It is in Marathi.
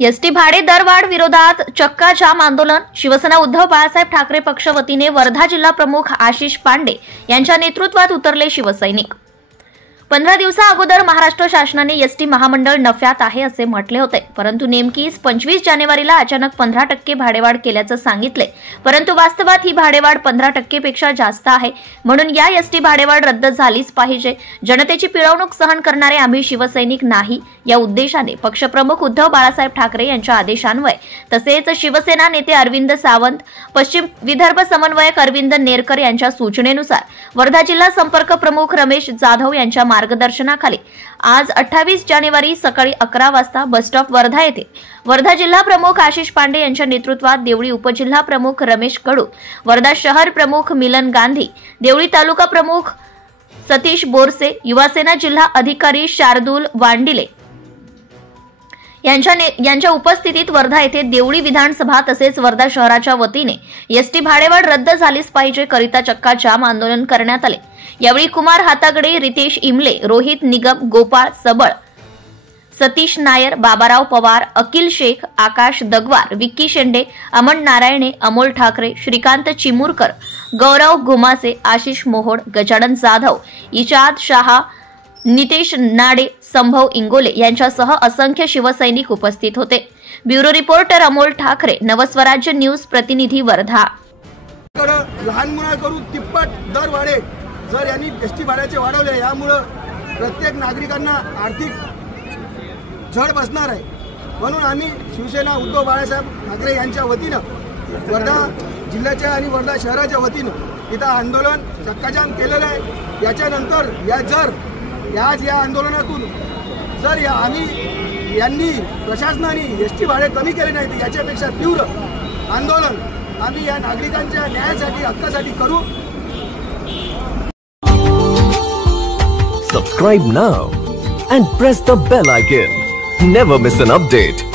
एसटी भाडे दरवाढ विरोधात चक्का जाम आंदोलन। शिवसेना उद्धव बाळासाहेब ठाकरे पक्ष वतीने वर्धा जिल्हा प्रमुख आशिष पांडे यांच्या नेतृत्वात उतरले शिवसैनिक। 15 दिवसा अगोदर महाराष्ट्र शासनाने एसटी महामंडळ नफ्यात आहे असे म्हटले होते, परंतु नेमकी 25 जानेवारीला अचानक 15% भाडेवाढ केल्याचं सांगितले। परंतु वास्तवात ही भाडेवाढ 15% पेक्षा जास्त आहे, म्हणून या एसटी भाडेवाढ रद्द झालीच पाहिजे। जनतेची पिळवणूक सहन करणारे आम्ही शिवसैनिक नाही, या उद्देशाने पक्षप्रमुख उद्धव बाळासाहेब ठाकरे यांच्या आदेशान्वये तसेच शिवसेना नेते अरविंद सावंत, पश्चिम विदर्भ समन्वयक अरविंद नेरकर यांच्या सूचनेनुसार वर्धा जिल्हा संपर्क प्रमुख रमेश जाधव यांच्या मार्गदर्शनाखाली आज 28 जानेवारी सकाळी 11 वाजता बसस्टॉप वर्धा येथे वर्धा जिल्हा प्रमुख आशिष पांडे यांच्या नेतृत्वात देवळी उपजिल्हा प्रमुख रमेश कडू, वर्धा शहर प्रमुख मिलन गांधी, देवळी तालुका प्रमुख सतीश बोरसे, युवासेना जिल्हा अधिकारी शार्दूल वांडिले यांच्या उपस्थितीत वर्धा येथे देवळी विधानसभा तसेच वर्धा शहराच्या वतीने एसटी भाडेवाढ रद्द झालीच पाहिजे करिता चक्का जाम आंदोलन करण्यात आले। यावेळी कुमार हातागडे, रितेश इमले, रोहित निगम, गोपाळ सबळ, सतीश नायर, बाबाराव पवार, अकिल शेख, आकाश दगवार, विक्की शेंडे, अमन नारायणे, अमोल ठाकरे, श्रीकांत चिमुरकर, गौरव घुमासे, आशिष मोहोड, गजानन जाधव, इशाद शाह, नितेश नाडे, संभव इंगोले यांच्यासह असंख्य शिवसैनिक उपस्थित होते। Bureau reporter Amol Thackeray, Navswarajya news प्रतिनिधी वर्धा। लहान मुलांकडून तिप्पट दर वाढे जर यांनी एसटी भाड्याचे वाढवले, यामुळे प्रत्येक नागरिकांना आर्थिक झळ बसणार आहे। म्हणून आम्ही शिवसेना उद्धव बाळासाहेब ठाकरे यांच्या वतीनं वर्धा जिल्ह्याच्या आणि वर्धा शहराच्या वतीनं इथं आंदोलन चक्काजाम केलेलं आहे। याच्यानंतर या आंदोलनातून जर यांनी प्रशासनाने एसटी भाडे कमी केले नाही तर याच्यापेक्षा तीव्र आंदोलन आम्ही या नागरिकांच्या न्यायासाठी हक्कासाठी करू। Subscribe now and press the bell icon. Never miss an update.